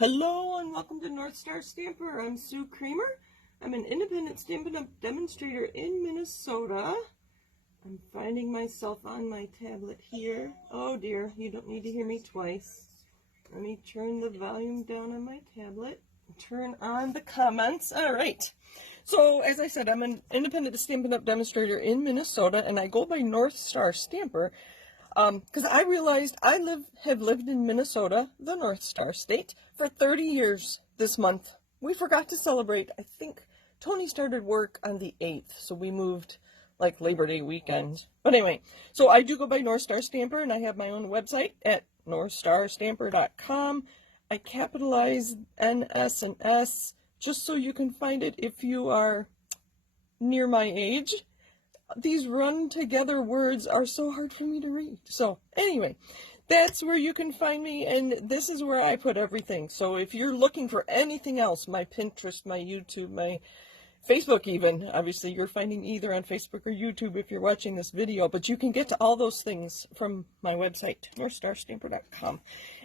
Hello and welcome to North Star Stamper. I'm Sue Kramer. I'm an independent Stampin' Up! Demonstrator in Minnesota. I'm finding myself on my tablet here. Oh dear, you don't need to hear me twice. Let me turn the volume down on my tablet. Turn on the comments. All right. So as I said, I'm an independent Stampin' Up! Demonstrator in Minnesota, and I go by North Star Stamper because I realized I have lived in Minnesota, the North Star state, for 30 years this month. We forgot to celebrate. I think Tony started work on the 8th, so we moved like Labor Day weekend. But anyway, so I do go by North Star Stamper, and I have my own website at northstarstamper.com. I capitalize NS and S just so you can find it if you are near my age. These run together words are so hard for me to read. So anyway, that's where you can find me, and this is where I put everything. So if you're looking for anything else, my Pinterest, my YouTube, my Facebook even, obviously you're finding either on Facebook or YouTube if you're watching this video, but you can get to all those things from my website, northstarstamper.com.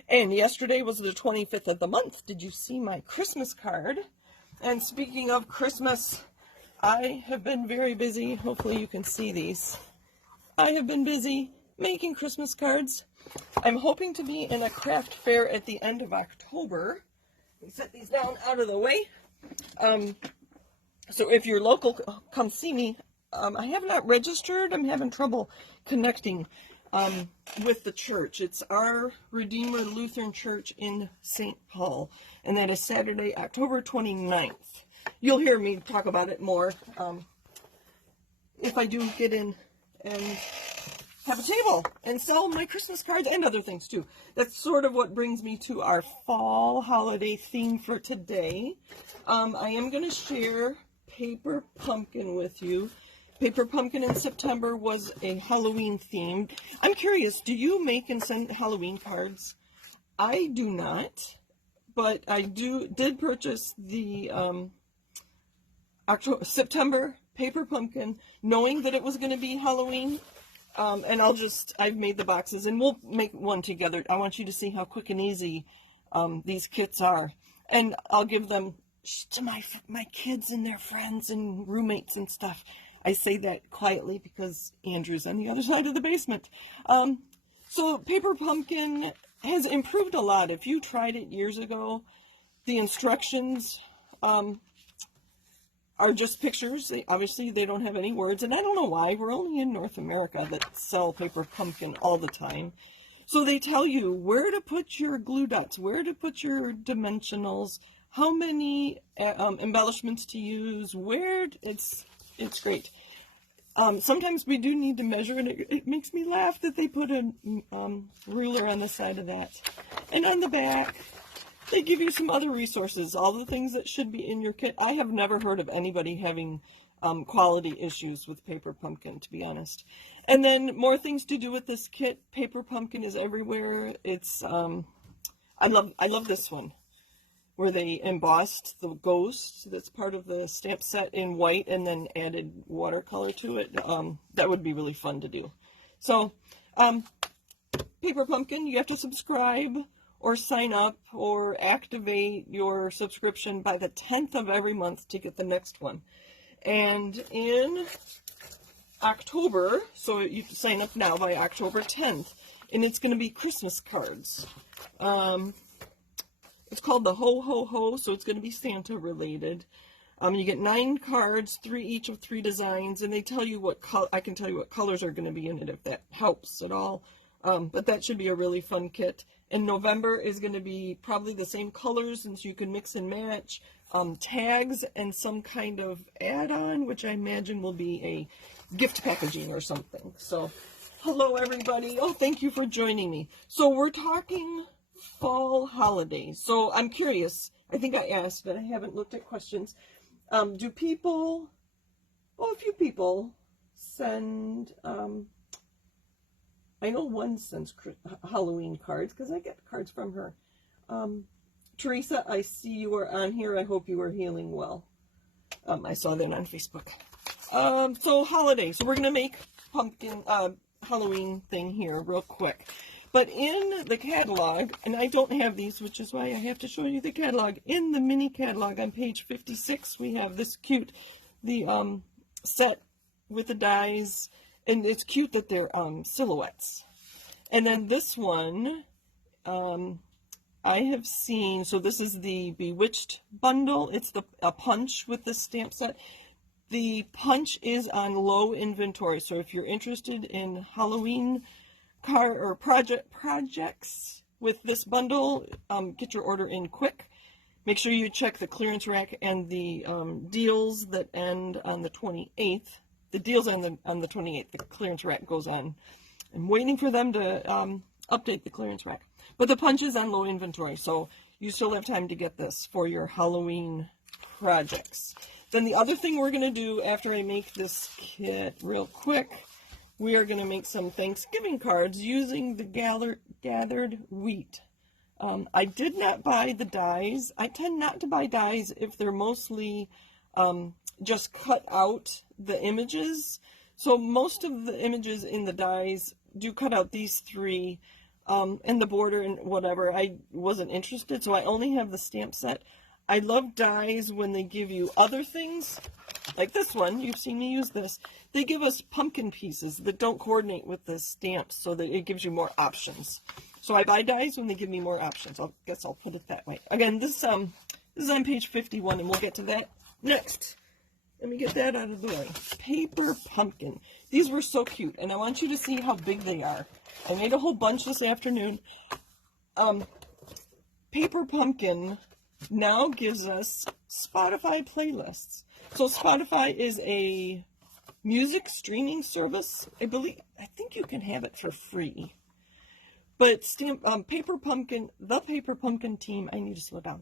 And yesterday was the 25th of the month. Did you see my Christmas card? And speaking of Christmas, I have been very busy. Hopefully you can see these. I have been busy making Christmas cards. I'm hoping to be in a craft fair at the end of October. Let me set these down out of the way. So if you're local, come see me. I have not registered. I'm having trouble connecting with the church. It's our Redeemer Lutheran Church in St. Paul, and that is Saturday, October 29th. You'll hear me talk about it more if I do get in and have a table and sell my Christmas cards and other things too. That's sort of what brings me to our fall holiday theme for today. I am going to share Paper Pumpkin with you. Paper Pumpkin in September was a Halloween theme. I'm curious, do you make and send Halloween cards? I do not, but I did purchase the September Paper Pumpkin, knowing that it was going to be Halloween. And I've made the boxes, and we'll make one together. I want you to see how quick and easy these kits are. And I'll give them to my kids and their friends and roommates and stuff. I say that quietly because Andrew's on the other side of the basement. So Paper Pumpkin has improved a lot. If you tried it years ago, the instructions are just pictures. Obviously, they don't have any words, and I don't know why. We're only in North America that sell Paper Pumpkin all the time. So they tell you where to put your glue dots, where to put your dimensionals, how many embellishments to use, it's great. Sometimes we do need to measure, and it makes me laugh that they put a ruler on the side of that. And on the back, they give you some other resources, all the things that should be in your kit. I have never heard of anybody having quality issues with Paper Pumpkin, to be honest. And then more things to do with this kit. Paper Pumpkin is everywhere. It's I love this one, where they embossed the ghost that's part of the stamp set in white and then added watercolor to it. That would be really fun to do. So Paper Pumpkin, you have to subscribe or sign up or activate your subscription by the 10th of every month to get the next one. And in October, so you can sign up now by October 10th, and it's going to be Christmas cards. It's called the Ho Ho Ho, so it's going to be Santa related. You get 9 cards, each of 3 designs, and they tell you I can tell you what colors are going to be in it if that helps at all. But that should be a really fun kit. And November is going to be probably the same colors, and so you can mix and match tags and some kind of add-on, which I imagine will be a gift packaging or something. So, hello everybody. Oh, thank you for joining me. So we're talking fall holidays. So I'm curious. I think I asked, but I haven't looked at questions. Do people? Well, a few people send. I know one sends Halloween cards because I get cards from her. Teresa, I see you are on here. I hope you are healing well. I saw that on Facebook. So holidays. So we're going to make pumpkin Halloween thing here real quick. But in the catalog, and I don't have these, which is why I have to show you the catalog. In the mini catalog on page 56, we have this cute, the set with the dies, and it's cute that they're silhouettes. And then this one, I have seen, so this is the Bewitched bundle. It's a punch with the stamp set. The punch is on low inventory, so if you're interested in Halloween projects with this bundle, get your order in quick. Make sure you check the clearance rack and the deals that end on the 28th. The deals on the 28th. The clearance rack goes on. I'm waiting for them to update the clearance rack. But the punch is on low inventory, so you still have time to get this for your Halloween projects. Then the other thing we're going to do after I make this kit real quick, we are going to make some Thanksgiving cards using the gathered wheat. I did not buy the dies. I tend not to buy dies if they're mostly just cut out the images. So most of the images in the dies do cut out these three, and the border and whatever. I wasn't interested, so I only have the stamp set. I love dies when they give you other things, like this one. You've seen me use this. They give us pumpkin pieces that don't coordinate with the stamps, so that it gives you more options. So I buy dies when they give me more options. I guess I'll put it that way. Again, this is on page 51, and we'll get to that next. Let me get that out of the way. Paper pumpkin. These were so cute, and I want you to see how big they are. I made a whole bunch this afternoon. Paper pumpkin now gives us Spotify playlists. So Spotify is a music streaming service. I think you can have it for free. But Paper Pumpkin, the Paper Pumpkin team, I need to slow down.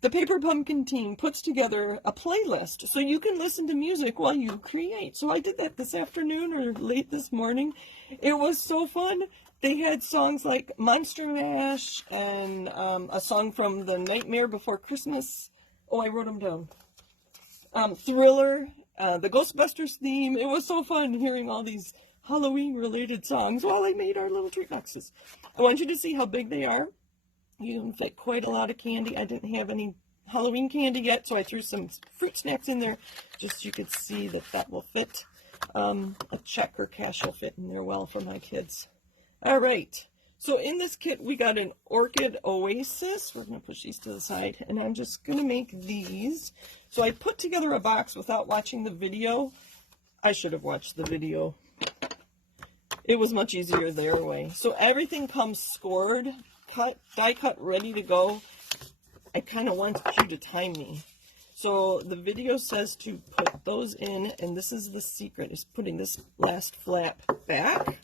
The Paper Pumpkin team puts together a playlist so you can listen to music while you create. So I did that this afternoon or late this morning. It was so fun. They had songs like Monster Mash and a song from The Nightmare Before Christmas. Oh, I wrote them down. Thriller, the Ghostbusters theme. It was so fun hearing all these Halloween-related songs while I made our little treat boxes. I want you to see how big they are. You can fit quite a lot of candy. I didn't have any Halloween candy yet, so I threw some fruit snacks in there just so you could see that that will fit. A check or cash will fit in there well for my kids. All right. So in this kit, we got an Orchid Oasis. We're going to push these to the side, and I'm just going to make these. So I put together a box without watching the video. I should have watched the video. It was much easier their way. So everything comes scored, cut, die cut, ready to go. I kind of want you to time me. So the video says to put those in, and this is the secret, is putting this last flap back.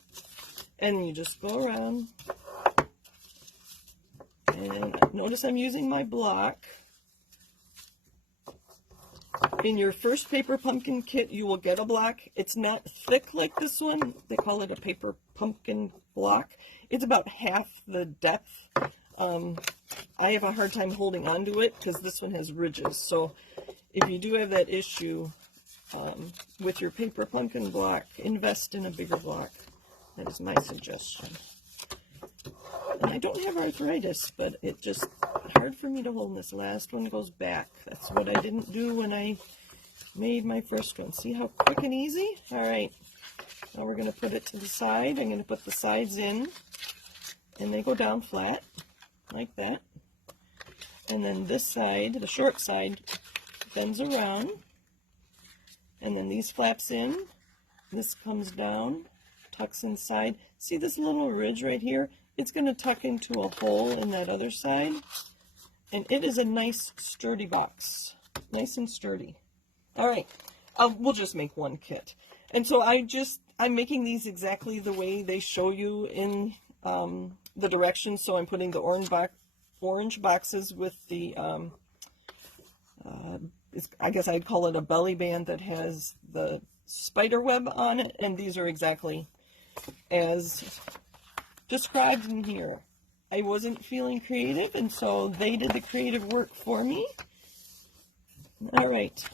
And you just go around. And notice I'm using my block. In your first Paper Pumpkin kit, you will get a block. It's not thick like this one. They call it a Paper Pumpkin block. It's about half the depth. I have a hard time holding onto it because this one has ridges. So if you do have that issue with your Paper Pumpkin block, invest in a bigger block. That is my suggestion. And I don't have arthritis, but it's just hard for me to hold. This last one goes back. That's what I didn't do when I made my first one. See how quick and easy? All right. Now we're going to put it to the side. I'm going to put the sides in, and they go down flat like that. And then this side, the short side, bends around. And then these flaps in. This comes down, tucks inside. See this little ridge right here? It's going to tuck into a hole in that other side. And it is a nice sturdy box. Nice and sturdy. All right. We'll just make one kit. And so I'm making these exactly the way they show you in the directions. So I'm putting the orange boxes with the, I guess I'd call it a belly band that has the spider web on it. And these are exactly as described in here. I wasn't feeling creative, and so they did the creative work for me. All right.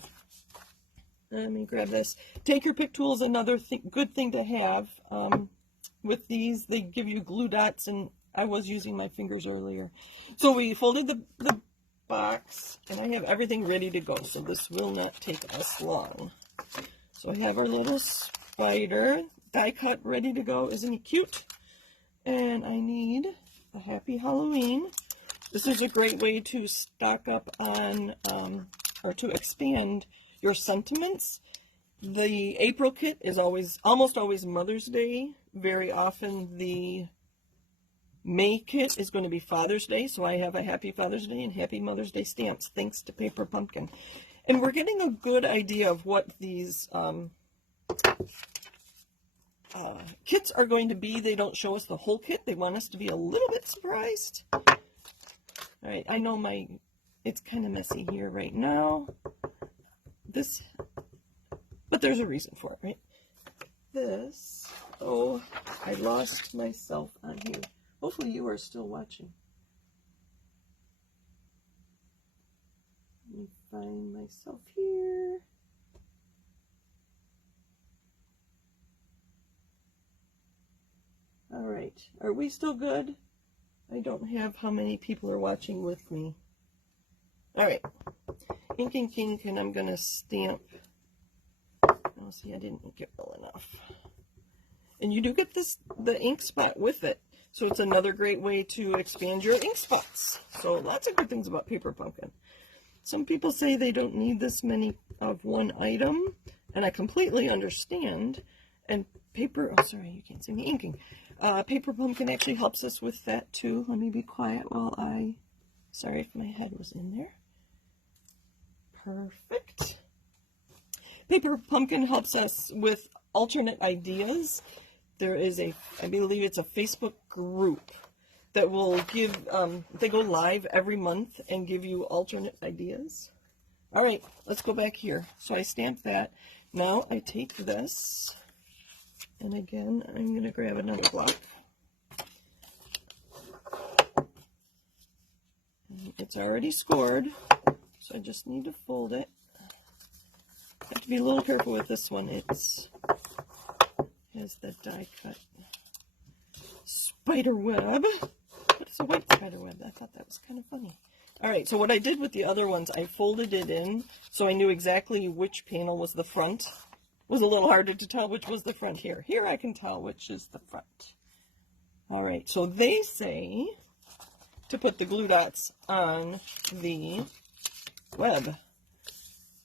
Let me grab this. Take your pick tool is another good thing to have. with these. They give you glue dots, and I was using my fingers earlier. So we folded the box, and I have everything ready to go, so this will not take us long. So I have our little spider die cut ready to go. Isn't he cute? And I need a Happy Halloween. This is a great way to stock up on, or to expand your sentiments. The April kit is almost always Mother's Day. Very often the May kit is going to be Father's Day, so I have a Happy Father's Day and Happy Mother's Day stamps, thanks to Paper Pumpkin. And we're getting a good idea of what these kits are going to be. They don't show us the whole kit. They want us to be a little bit surprised. All right, I know it's kind of messy here right now. But there's a reason for it, right? Oh, I lost myself on here. Hopefully you are still watching. Let me find myself here. All right, are we still good? I don't have how many people are watching with me. All right, ink, and I'm gonna stamp. Oh, see, I didn't ink it well enough. And you do get the ink spot with it. So it's another great way to expand your ink spots. So lots of good things about Paper Pumpkin. Some people say they don't need this many of one item, and I completely understand. And oh, sorry, you can't see me inking. Paper Pumpkin actually helps us with that too. Let me be quiet while sorry if my head was in there. Perfect. Paper Pumpkin helps us with alternate ideas. There is I believe it's a Facebook group that will give, they go live every month and give you alternate ideas. All right, let's go back here. So I stamped that. Now I take this, and again, I'm going to grab another block. And it's already scored, so I just need to fold it. I have to be a little careful with this one. It has the die cut spider web. What is a white spider web? I thought that was kind of funny. All right, so what I did with the other ones, I folded it in so I knew exactly which panel was the front. It was a little harder to tell which was the front here. Here I can tell which is the front. All right, so they say to put the glue dots on the web.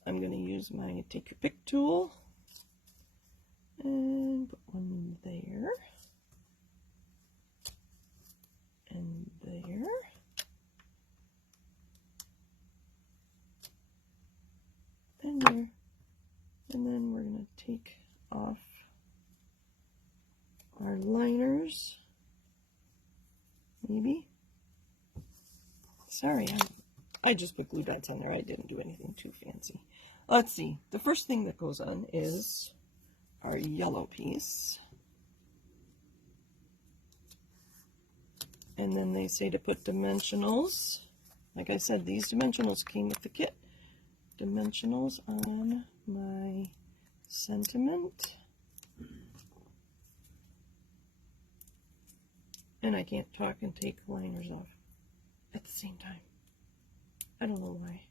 I'm going to use my Take Your Pick tool and put one there and there. And there. And then we're going to take off our liners. Maybe. Sorry, I just put glue dots on there. I didn't do anything too fancy. Let's see. The first thing that goes on is our yellow piece. And then they say to put dimensionals. Like I said, these dimensionals came with the kit. Dimensionals on my sentiment. And I can't talk and take liners off at the same time. I don't know why.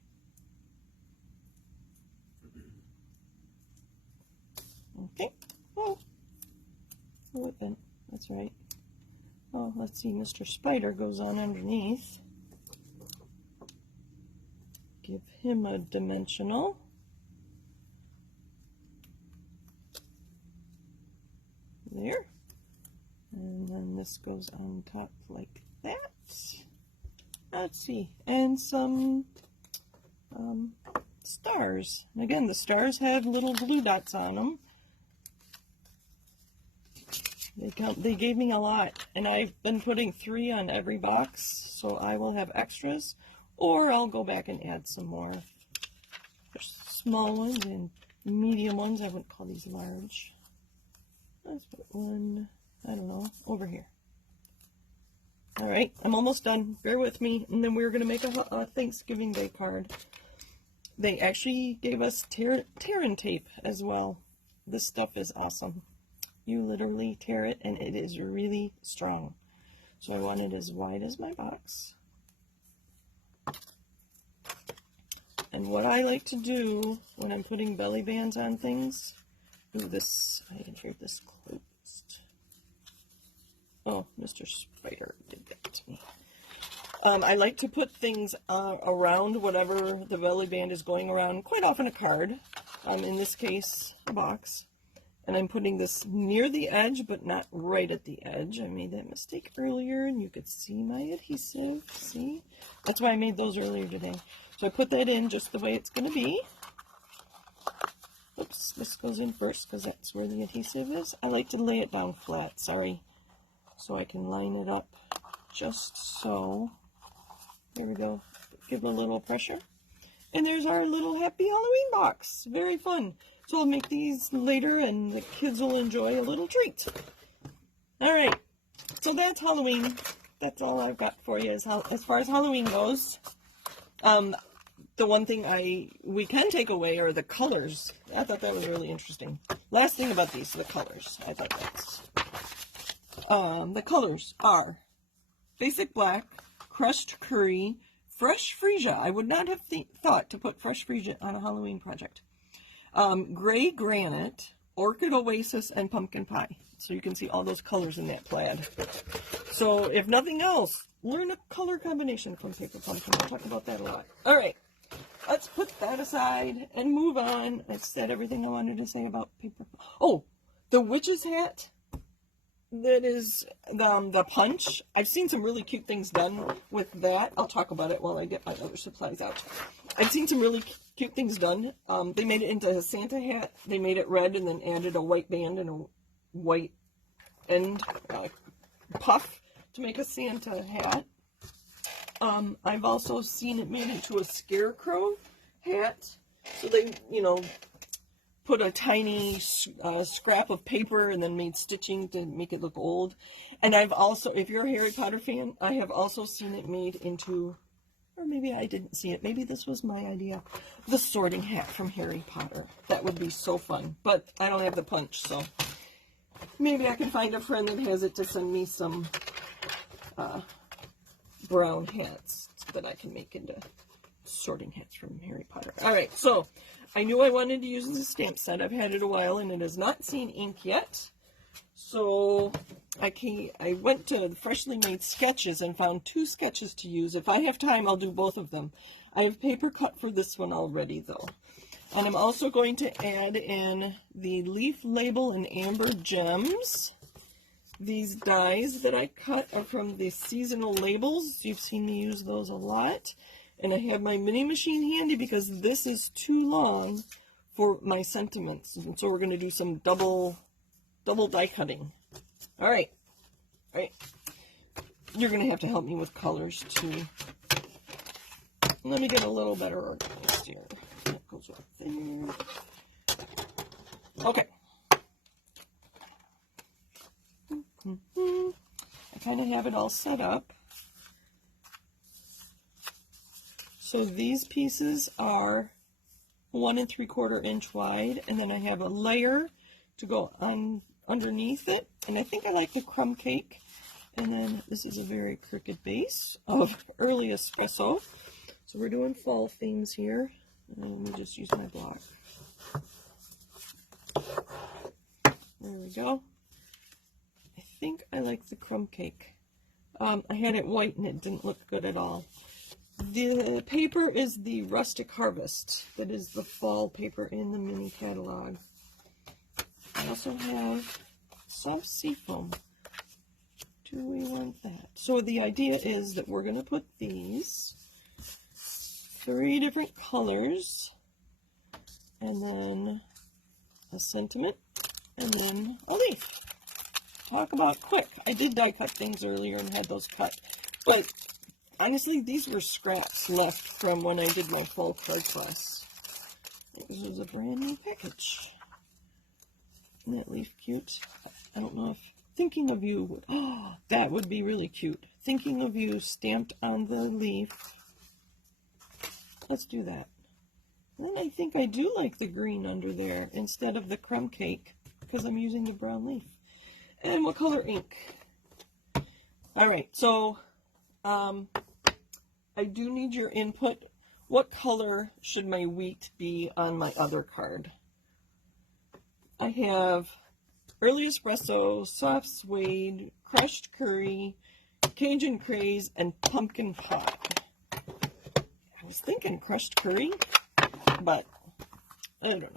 Okay. Oh, it bent. That's right. Oh, let's see. Mr. Spider goes on underneath. Give him a dimensional. There. And then this goes on top like that. Let's see. And some stars. And again, the stars have little glue dots on them. They gave me a lot, and I've been putting 3 on every box, so I will have extras, or I'll go back and add some more. There's small ones and medium ones. I wouldn't call these large. Let's put one, I don't know, over here. All right, I'm almost done. Bear with me. And then we're going to make a Thanksgiving Day card. They actually gave us tear and tape as well. This stuff is awesome. You literally tear it and it is really strong. So I want it as wide as my box. And what I like to do when I'm putting belly bands on things, ooh, this, I can hear this closed. Oh, Mr. Spider did that to me. I like to put things around whatever the belly band is going around, quite often a card, in this case, a box. And I'm putting this near the edge, but not right at the edge. I made that mistake earlier, and you could see my adhesive. See? That's why I made those earlier today. So I put that in just the way it's going to be. Oops, this goes in first because that's where the adhesive is. I like to lay it down flat, sorry, so I can line it up just so. Here we go. Give it a little pressure. And there's our little Happy Halloween box. Very fun. So I'll make these later and the kids will enjoy a little treat. All right. So that's Halloween. That's all I've got for you as far as Halloween goes. The one thing we can take away are the colors. I thought that was really interesting. Last thing about these, the colors. I thought that's... the colors are basic black, crushed curry, fresh freesia. I would not have thought to put fresh freesia on a Halloween project. Gray granite, orchid oasis, and pumpkin pie. So you can see all those colors in that plaid. So if nothing else, learn a color combination from paper pumpkin. We'll talk about that a lot. All right, let's put that aside and move on. I've said everything I wanted to say about paper. Oh, the witch's hat. That is the punch. I've seen some really cute things done with that. I'll talk about it while I get my other supplies out. I've seen some really cute things done. They made it into a Santa hat. They made it red and then added a white band and a white end puff to make a Santa hat. I've also seen it made into a scarecrow hat. So they, you know, put a tiny scrap of paper and then made stitching to make it look old. And I've also, if you're a Harry Potter fan, I have also seen it made into, or maybe I didn't see it, maybe this was my idea, the sorting hat from Harry Potter. That would be so fun, but I don't have the punch, so maybe I can find a friend that has it to send me some brown hats that I can make into sorting hats from Harry Potter. All right, so I knew I wanted to use the stamp set. I've had it a while and it has not seen ink yet. So I went to the Freshly Made Sketches and found 2 sketches to use. If I have time, I'll do both of them. I have paper cut for this one already though. And I'm also going to add in the leaf label and amber gems. These dies that I cut are from the seasonal labels. You've seen me use those a lot. And I have my mini machine handy because this is too long for my sentiments. And so we're going to do some double die cutting. All right. You're going to have to help me with colors too. Let me get a little better organized here. That goes right there. Okay. I kind of have it all set up. So these pieces are 1 3/4 inch wide, and then I have a layer to go on underneath it, and I think I like the crumb cake. And then this is a very crooked base of early espresso. So we're doing fall themes here. And let me just use my block. There we go. I think I like the crumb cake. I had it white and it didn't look good at all. The paper is the Rustic Harvest. That is the fall paper in the mini catalog. I also have some seafoam. Do we want that? So the idea is that we're going to put these 3 different colors, and then a sentiment, and then a leaf. Talk about quick. I did die cut things earlier and had those cut, but honestly, these were scraps left from when I did my fall card class. This was a brand new package. Isn't that leaf cute? I don't know if Thinking of You would, oh, that would be really cute. Thinking of You stamped on the leaf. Let's do that. And then I think I do like the green under there instead of the crumb cake because I'm using the brown leaf. And what color ink? All right, so I do need your input. What color should my wheat be on my other card? I have early espresso, soft suede, crushed curry, Cajun craze, and pumpkin pie. I was thinking crushed curry, but I don't know.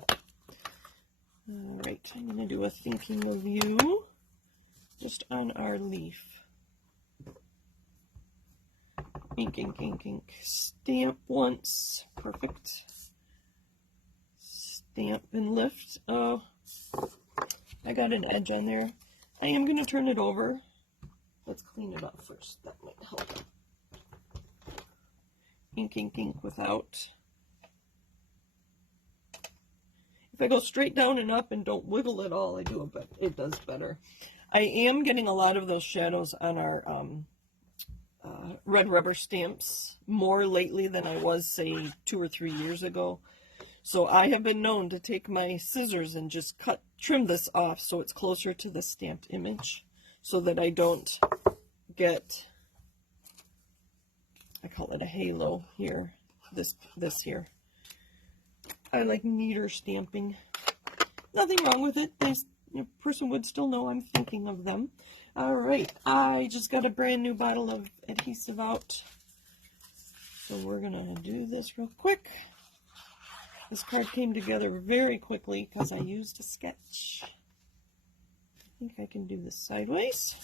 All right, I'm going to do a thinking of you just on our leaf. Ink, ink, ink, ink. Stamp once. Perfect. Stamp and lift. Oh, I got an edge on there. I am going to turn it over. Let's clean it up first. That might help. Ink, ink, ink without. If I go straight down and up and don't wiggle at all, I do it does better. I am getting a lot of those shadows on our red rubber stamps more lately than I was, say, 2 or 3 years ago. So I have been known to take my scissors and just trim this off so it's closer to the stamped image so that I don't get, I call it a halo here, this here. I like neater stamping. Nothing wrong with it. A person would still know I'm thinking of them. All right, I just got a brand new bottle of adhesive out. So we're gonna do this real quick. This card came together very quickly because I used a sketch. I think I can do this sideways.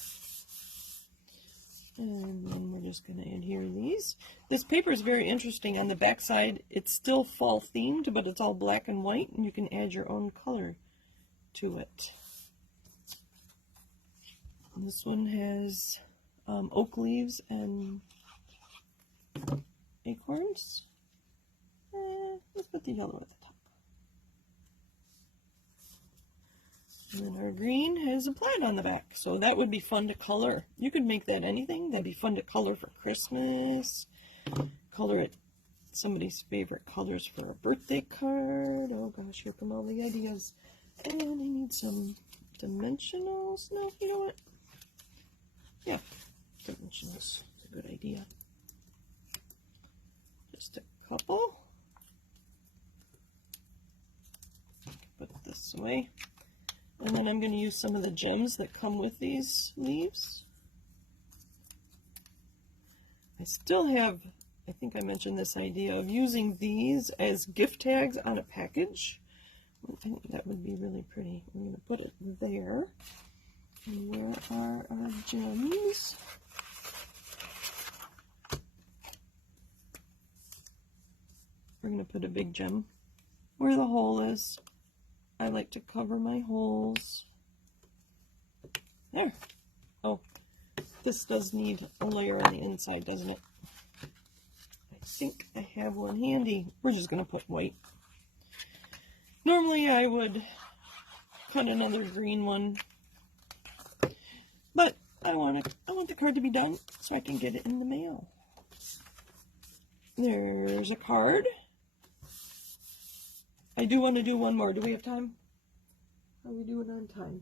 And then we're just going to adhere these. This paper is very interesting. On the back side, it's still fall themed, but it's all black and white, and you can add your own color to it. And this one has oak leaves and acorns. Let's put the yellow at the top. And then our green has a plaid on the back, so that would be fun to color. You could make that anything. That'd be fun to color for Christmas. Color it somebody's favorite colors for a birthday card. Oh gosh, here come all the ideas. And I need some dimensionals. No, you know what? Yeah, dimensionals is a good idea. Just a couple. Put this away. And then I'm going to use some of the gems that come with these leaves. I still have, I think I mentioned this idea of using these as gift tags on a package. I think that would be really pretty. I'm going to put it there. And where are our gems? We're going to put a big gem where the hole is. I like to cover my holes. There. Oh, this does need a layer on the inside, doesn't it? I think I have one handy. We're just going to put white. Normally I would cut another green one, but I want the card to be done so I can get it in the mail. There's a card. I do want to do one more. Do we have time? Are we doing on time?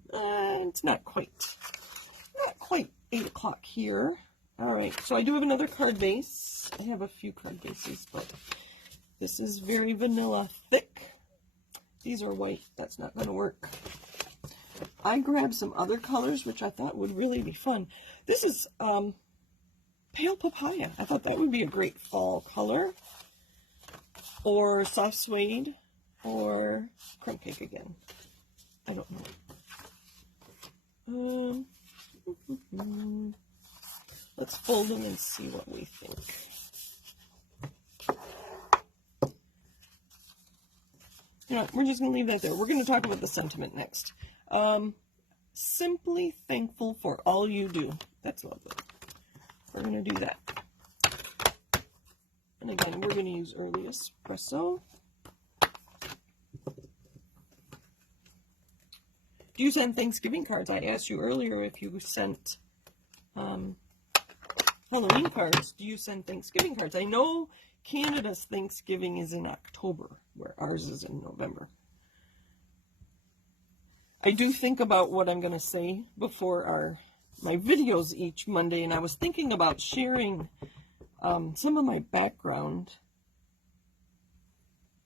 It's not quite 8 o'clock here. All right, so I do have another card base. I have a few card bases, but this is very vanilla thick. These are white. That's not going to work. I grabbed some other colors, which I thought would really be fun. This is pale papaya. I thought that would be a great fall color. Or soft suede. Or crumb cake again. I don't know. Let's fold them and see what we think. You know, we're just going to leave that there. We're going to talk about the sentiment next. Simply thankful for all you do. That's lovely. We're going to do that. And again, we're going to use early espresso. Do you send Thanksgiving cards? I asked you earlier if you sent Halloween cards. Do you send Thanksgiving cards? I know Canada's Thanksgiving is in October, where ours is in November. I do think about what I'm going to say before my videos each Monday, and I was thinking about sharing some of my background,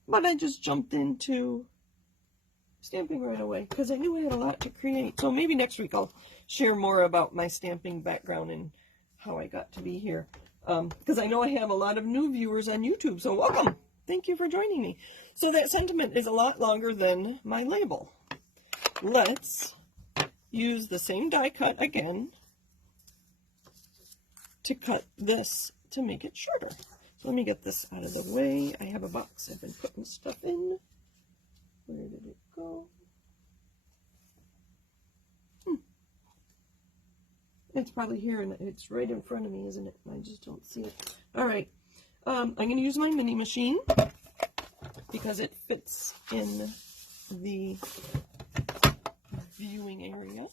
but I just jumped into stamping right away because I knew I had a lot to create. So maybe next week I'll share more about my stamping background and how I got to be here, because I know I have a lot of new viewers on YouTube, so welcome. Thank you for joining me. So that sentiment is a lot longer than my label. Let's use the same die cut again to cut this to make it shorter. So let me get this out of the way. I have a box I've been putting stuff in. Where did it go? It's probably here, and it's right in front of me, isn't it? I just don't see it. All right. I'm going to use my mini machine because it fits in the viewing area.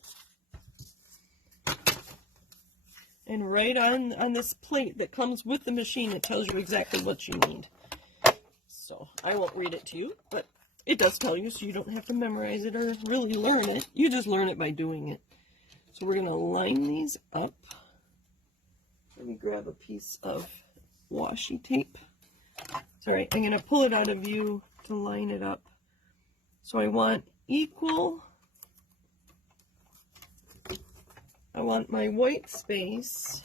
And right on this plate that comes with the machine, it tells you exactly what you need. So I won't read it to you, but it does tell you, so you don't have to memorize it or really learn it. You just learn it by doing it. So we're going to line these up. Let me grab a piece of washi tape. Sorry, I'm going to pull it out of view to line it up. So I want equal. I want my white space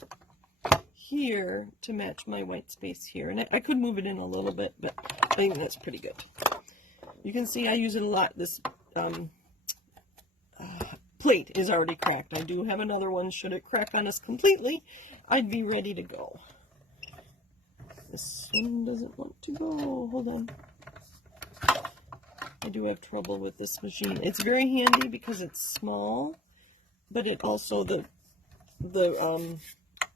here to match my white space here. And I could move it in a little bit, but I think that's pretty good. You can see I use it a lot. This plate is already cracked. I do have another one. Should it crack on us completely, I'd be ready to go. This one doesn't want to go. Hold on. I do have trouble with this machine. It's very handy because it's small, but it also, I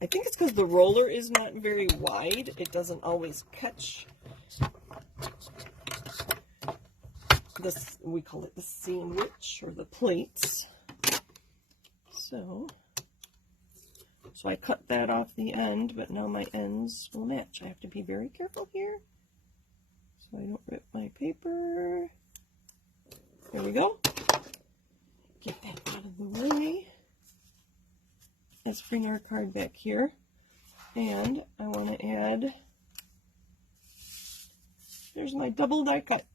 think it's because the roller is not very wide. It doesn't always catch this, we call it the sandwich or the plates. So I cut that off the end, but now my ends will match. I have to be very careful here so I don't rip my paper. There we go. Get that out of the way. Let's bring our card back here. And I want to add, there's my double die cut.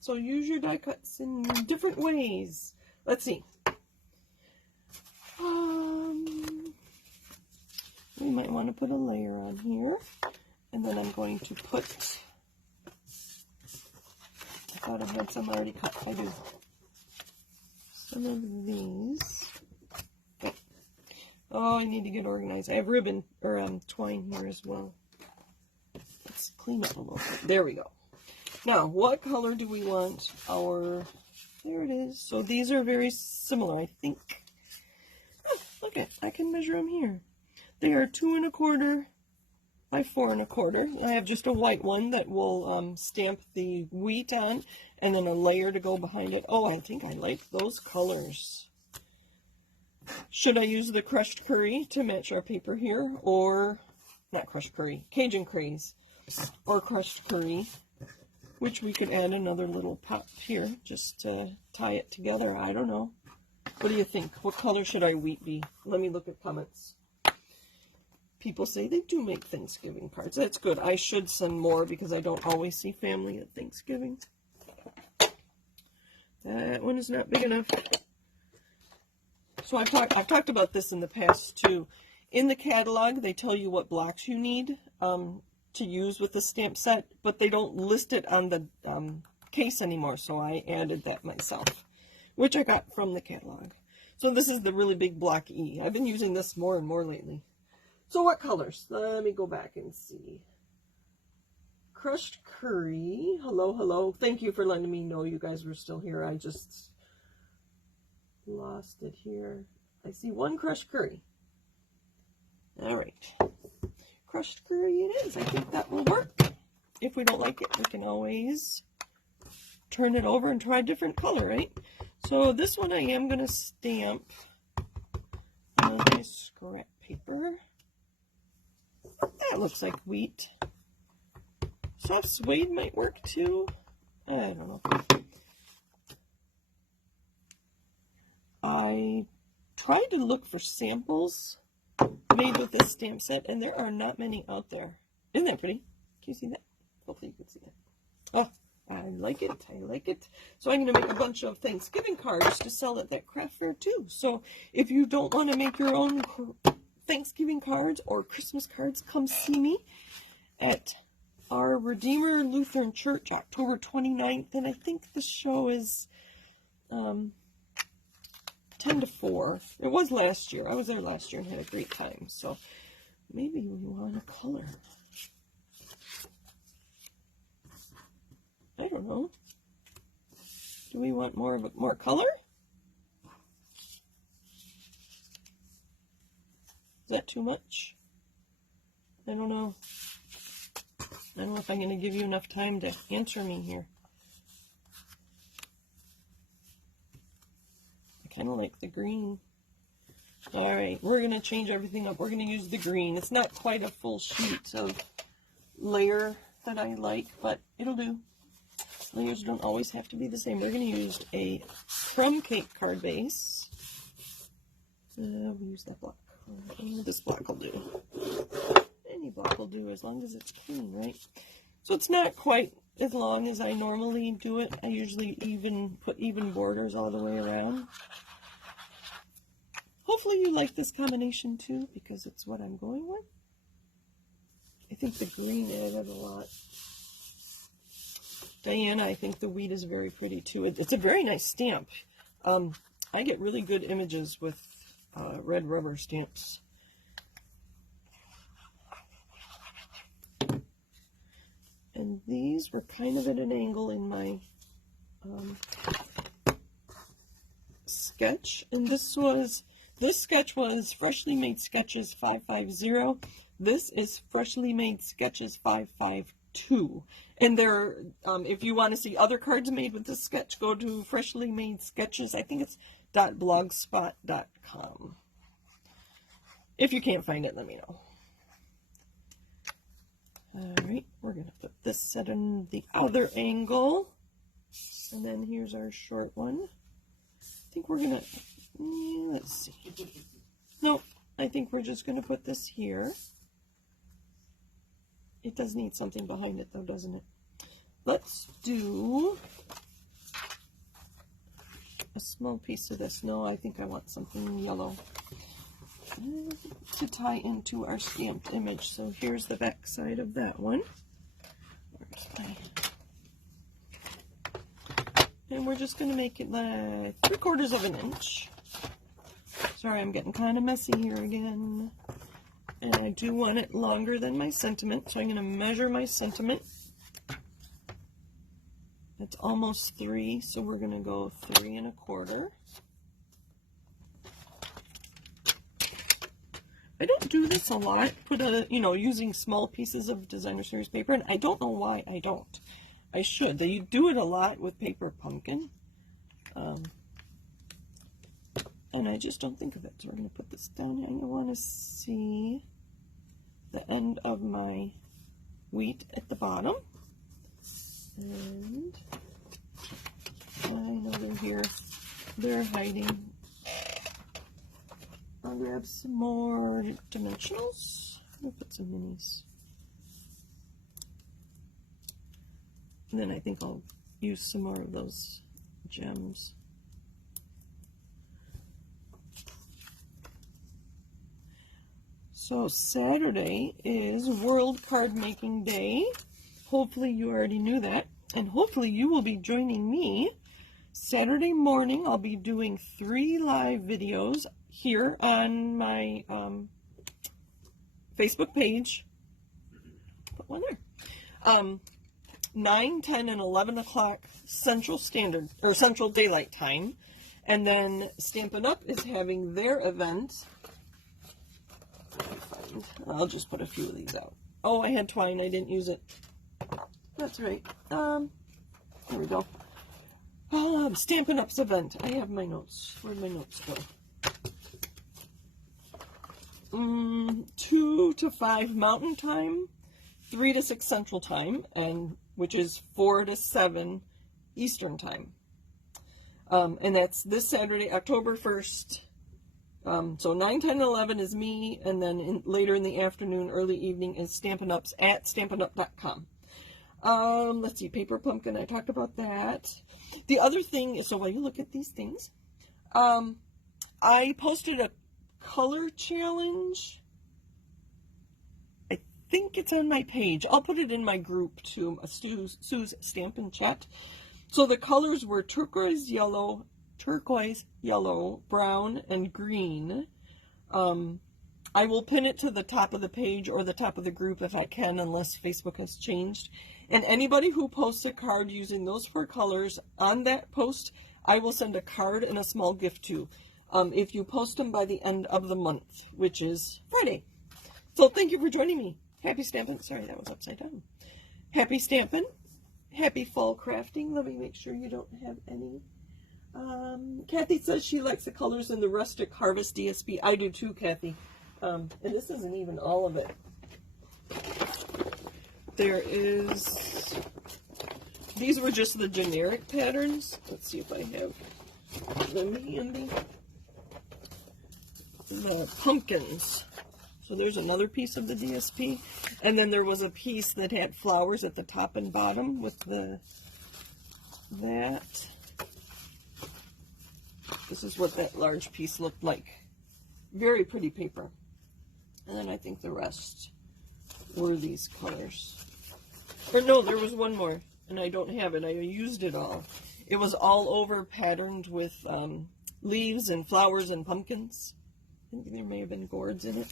So use your die cuts in different ways. Let's see. We might want to put a layer on here, and then I'm going to put, I thought I had some already cut. I do. Some of these. Okay. Oh, I need to get organized. I have ribbon, or twine here as well. Let's clean up a little bit. There we go. Now, what color do we want our, there it is. So these are very similar, I think. Oh, look at, I can measure them here. They are 2 1/4 by 4 1/4. I have just a white one that will stamp the wheat on, and then a layer to go behind it. Oh, I think I like those colors. Should I use the crushed curry to match our paper here, or not crushed curry, Cajun curries, or crushed curry, which we could add another little pop here just to tie it together. I don't know. What do you think? What color should our wheat be? Let me look at comments. People say they do make Thanksgiving cards. That's good. I should send more because I don't always see family at Thanksgiving. That one is not big enough. So I've talked about this in the past too. In the catalog, they tell you what blocks you need to use with the stamp set, but they don't list it on the case anymore. So I added that myself, which I got from the catalog. So this is the really big block E. I've been using this more and more lately. So what colors? Let me go back and see. Crushed curry. Hello, hello. Thank you for letting me know you guys were still here. I just lost it here. I see one crushed curry. All right. Crushed curry it is. I think that will work. If we don't like it, we can always turn it over and try a different color, right? So this one I am going to stamp on my scrap paper. That looks like wheat. Soft suede might work too. I don't know. I tried to look for samples made with this stamp set, and there are not many out there. Isn't that pretty? Can you see that? Hopefully you can see that. Oh, I like it. I like it. So I'm going to make a bunch of Thanksgiving cards to sell at that craft fair too. So if you don't want to make your own Thanksgiving cards or Christmas cards, come see me at our Redeemer Lutheran Church, October 29th. And I think the show is 10 to 4. It was last year. I was there last year and had a great time. So maybe we want a color. I don't know. Do we want more color? Is that too much? I don't know. I don't know if I'm going to give you enough time to answer me here. I kind of like the green. All right, we're going to change everything up. We're going to use the green. It's not quite a full sheet of layer that I like, but it'll do. Layers don't always have to be the same. We're going to use a crumb cake card base. We'll use that block. This block will do. Any block will do as long as it's clean, right? So it's not quite as long as I normally do it. I usually put even borders all the way around. Hopefully you like this combination too, because it's what I'm going with. I think the green added a lot. Diana, I think the wheat is very pretty too. It's a very nice stamp. I get really good images with red rubber stamps. And these were kind of at an angle in my sketch. And this sketch was Freshly Made Sketches 550. This is Freshly Made Sketches 552. And there, if you want to see other cards made with this sketch, go to Freshly Made Sketches. I think it's .blogspot.com. If you can't find it, let me know. All right, we're going to put this set in the other angle. And then here's our short one. I think we're going to, let's see. Nope, I think we're just going to put this here. It does need something behind it though, doesn't it? Let's do a small piece of this. No, I think I want something yellow to tie into our stamped image. So here's the back side of that one. And we're just going to make it 3/4 of an inch. Sorry, I'm getting kind of messy here again. And I do want it longer than my sentiment, so I'm going to measure my sentiment. It's almost 3, so we're going to go 3 1/4. I don't do this a lot, using small pieces of designer series paper, and I don't know why I don't. I should. They do it a lot with paper pumpkin, and I just don't think of it. So we're going to put this down here. I want to see the end of my wheat at the bottom. And I know they're here. They're hiding. I'll grab some more dimensionals. I'll put some minis. And then I think I'll use some more of those gems. So Saturday is World Card Making Day. Hopefully you already knew that. And hopefully you will be joining me Saturday morning. I'll be doing 3 live videos here on my Facebook page. Put one there. 9, 10, and 11 o'clock Central Standard, or Central Daylight Time. And then Stampin' Up! Is having their event. I'll just put a few of these out. Oh, I had twine. I didn't use it. That's right. There we go. Stampin' Up's event. I have my notes. Where'd my notes go? 2 to 5 Mountain Time, 3 to 6 Central Time, and which is 4 to 7 Eastern Time. And that's this Saturday, October 1st. So 9, 10, 11 is me, and then later in the afternoon, early evening is Stampin' Up's at stampinup.com. Let's see, Paper Pumpkin, I talked about that. The other thing is, so while you look at these things, I posted a color challenge. I think it's on my page. I'll put it in my group too, Sue's Stampin' Chat. So the colors were turquoise yellow, brown, and green. I will pin it to the top of the page or the top of the group if I can, unless Facebook has changed. And anybody who posts a card using those 4 colors on that post, I will send a card and a small gift to. If you post them by the end of the month, which is Friday. So thank you for joining me. Happy Stampin'. Sorry, that was upside down. Happy Stampin'. Happy fall crafting. Let me make sure you don't have any. Kathy says she likes the colors in the Rustic Harvest DSP. I do too, Kathy. And this isn't even all of it. There is, these were just the generic patterns. Let's see if I have them handy. The pumpkins. So there's another piece of the DSP. And then there was a piece that had flowers at the top and bottom with that. This is what that large piece looked like. Very pretty paper. And then I think the rest were these colors. Or no, there was one more, and I don't have it. I used it all. It was all over patterned with leaves and flowers and pumpkins. I think there may have been gourds in it.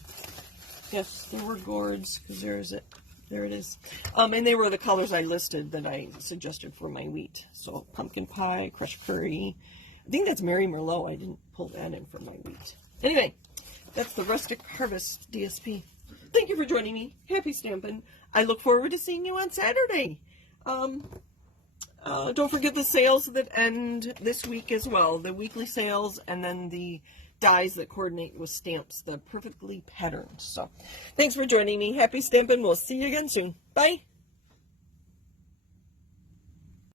Yes, there were gourds, because there it is. And they were the colors I listed that I suggested for my wheat. So pumpkin pie, crushed curry. I think that's Mary Merlot. I didn't pull that in for my wheat. Anyway, that's the Rustic Harvest DSP. Thank you for joining me. Happy Stampin'. I look forward to seeing you on Saturday. Don't forget the sales that end this week as well. The weekly sales, and then the dies that coordinate with stamps, the perfectly patterned. So thanks for joining me. Happy Stampin'. We'll see you again soon. Bye.